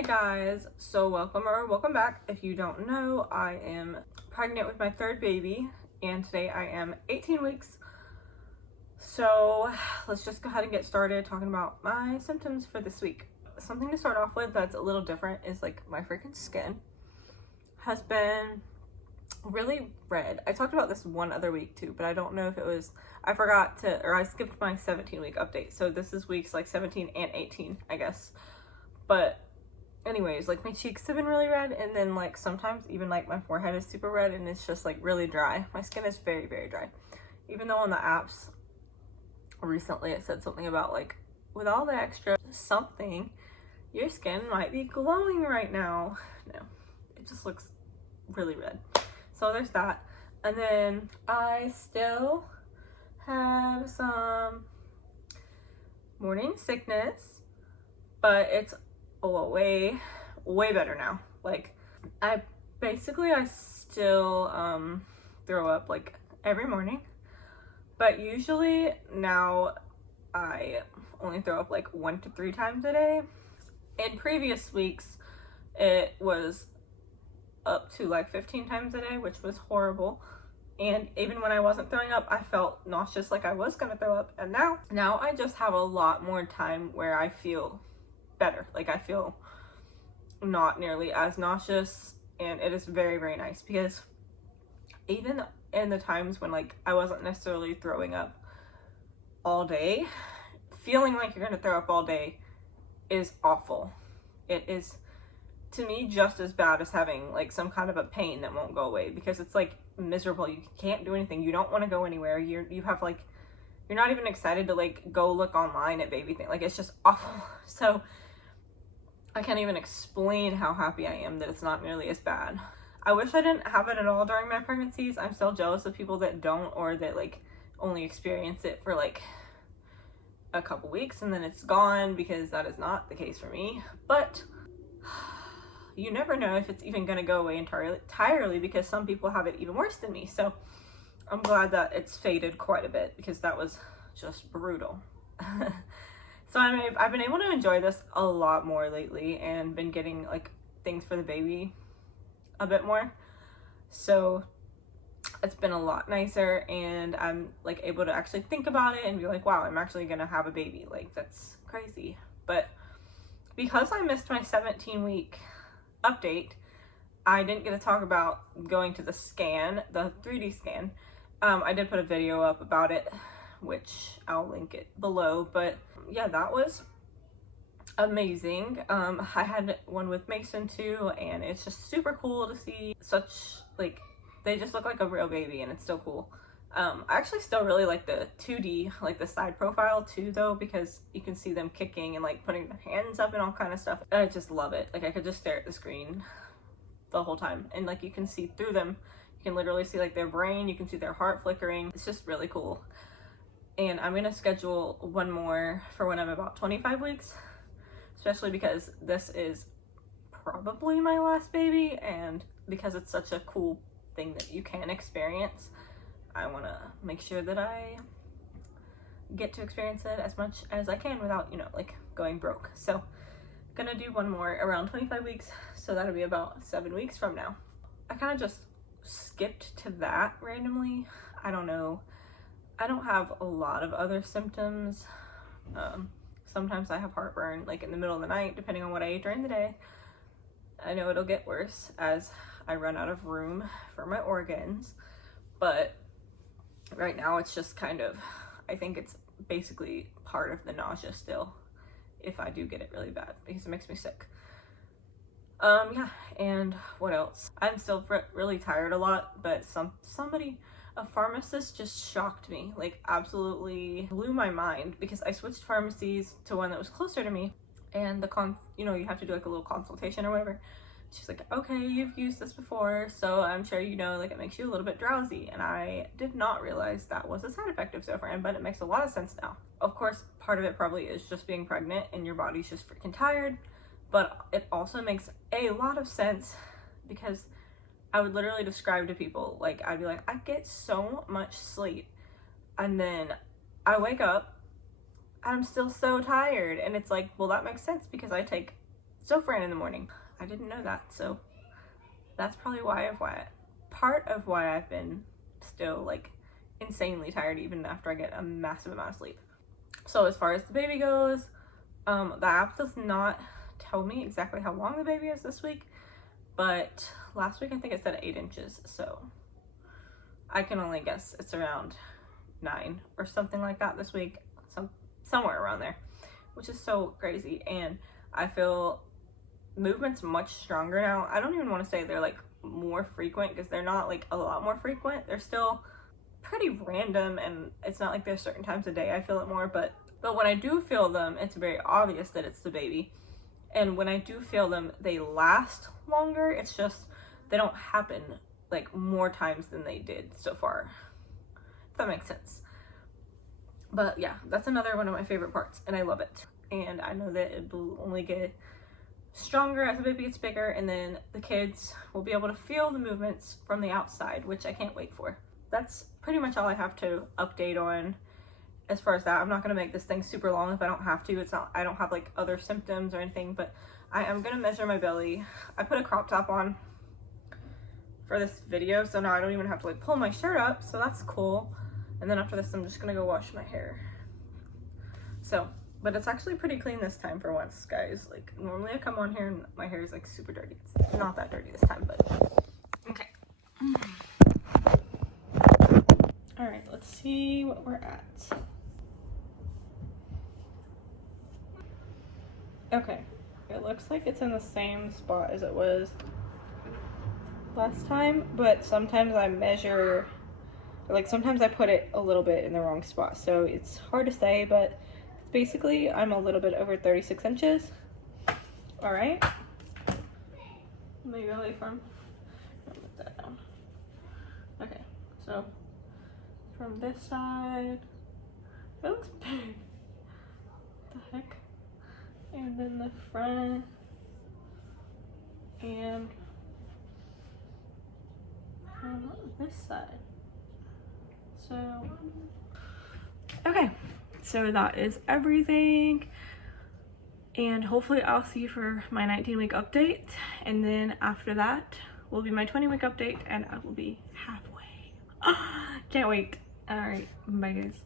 Hey guys, so welcome back. If you don't know, I am pregnant with my third baby and today I am 18 weeks. So let's just go ahead and get started talking about my symptoms for this week. Something to start off with that's a little different is like my freaking skin has been really red. I talked about this one other week too, but I don't know if it was, I forgot to, or I skipped my 17-week update. So this is weeks like 17 and 18, I guess. But anyways, like my cheeks have been really red, and then like sometimes even like my forehead is super red and it's just like really dry. My skin is very, very dry. Even though on the apps recently it said something about like with all the extra something, your skin might be glowing right now. No, it just looks really red. So there's that. And then I still have some morning sickness, but it's way better now. Like I still throw up like every morning, but usually now I only throw up like 1 to 3 times a day. In previous weeks it was up to like 15 times a day, which was horrible. And even when I wasn't throwing up, I felt nauseous, like I was gonna throw up. And now I just have a lot more time where I feel better. Like I feel not nearly as nauseous, and it is very, very nice, because even in the times when like I wasn't necessarily throwing up all day, feeling like you're gonna throw up all day is awful. It is, to me, just as bad as having like some kind of a pain that won't go away, because it's like miserable. You can't do anything. You don't want to go anywhere. You have like, you're not even excited to like go look online at baby thing. Like it's just awful. So I can't even explain how happy I am that it's not nearly as bad. I wish I didn't have it at all during my pregnancies. I'm still jealous of people that don't, or that like only experience it for like a couple weeks and then it's gone, because that is not the case for me. But you never know if it's even going to go away entirely, because some people have it even worse than me. So I'm glad that it's faded quite a bit, because that was just brutal. So I've been able to enjoy this a lot more lately, and been getting like things for the baby a bit more. So it's been a lot nicer, and I'm like able to actually think about it and be like, wow, I'm actually gonna have a baby. Like that's crazy. But because I missed my 17-week update, I didn't get to talk about going to the scan, the 3D scan. I did put a video up about it, which I'll link it below. But yeah, that was amazing. I had one with Mason too, and it's just super cool to see such, like, they just look like a real baby, and it's so cool. I actually still really like the 2D, like the side profile too though, because you can see them kicking and like putting their hands up and all kind of stuff. I just love it. Like I could just stare at the screen the whole time, and like you can see through them. You can literally see like their brain, you can see their heart flickering. It's just really cool. And I'm gonna schedule one more for when I'm about 25 weeks, especially because this is probably my last baby, and because it's such a cool thing that you can experience, I want to make sure that I get to experience it as much as I can without, you know, like going broke. So gonna do one more around 25 weeks, so that'll be about 7 weeks from now. I kind of just skipped to that randomly. I don't know. I don't have a lot of other symptoms. Sometimes I have heartburn like in the middle of the night, depending on what I ate during the day. I know it'll get worse as I run out of room for my organs, but right now it's just kind of, I think it's basically part of the nausea still, if I do get it really bad, because it makes me sick. Yeah, and what else? I'm still really tired a lot, but a pharmacist just shocked me, like absolutely blew my mind, because I switched pharmacies to one that was closer to me, and you know, you have to do like a little consultation or whatever. She's like, okay, you've used this before, so I'm sure you know, like it makes you a little bit drowsy. And I did not realize that was a side effect of Zofran, but it makes a lot of sense now. Of course, part of it probably is just being pregnant and your body's just freaking tired, but it also makes a lot of sense, because I would literally describe to people, like I'd be like, I get so much sleep, and then I wake up, I'm still so tired. And it's like, well, that makes sense, because I take Still friend in the morning. I didn't know that, so that's probably part of why I've been still like insanely tired even after I get a massive amount of sleep. So as far as the baby goes, the app does not tell me exactly how long the baby is this week, but last week I think it said 8 inches, so I can only guess it's around 9 or something like that this week, somewhere around there, which is so crazy. And I feel movements much stronger now. I don't even want to say they're like more frequent, because they're not like a lot more frequent. They're still pretty random, and it's not like there's certain times a day I feel it more, but when I do feel them, it's very obvious that it's the baby. And when I do feel them, they last longer. It's just they don't happen like more times than they did so far, if that makes sense. But yeah, that's another one of my favorite parts, and I love it. And I know that it will only get stronger as the baby gets bigger, and then the kids will be able to feel the movements from the outside, which I can't wait for. That's pretty much all I have to update on as far as that. I'm not going to make this thing super long if I don't have to. I don't have like other symptoms or anything, but I am going to measure my belly. I put a crop top on for this video, so now I don't even have to like pull my shirt up, so that's cool. And then after this, I'm just gonna go wash my hair. So, but it's actually pretty clean this time for once, guys. Like, normally I come on here and my hair is like super dirty. It's not that dirty this time, but okay. All right, let's see what we're at. Okay, it looks like it's in the same spot as it was last time, but sometimes I measure, like sometimes I put it a little bit in the wrong spot, so it's hard to say, but basically I'm a little bit over 36 inches. All right, maybe away from, I'll put that down. Okay, so from this side, it looks big. What the heck? And then the front, and from this side. So, okay, so that is everything, and hopefully I'll see you for my 19-week update, and then after that will be my 20-week update, and I will be halfway. Can't wait. All right, bye guys.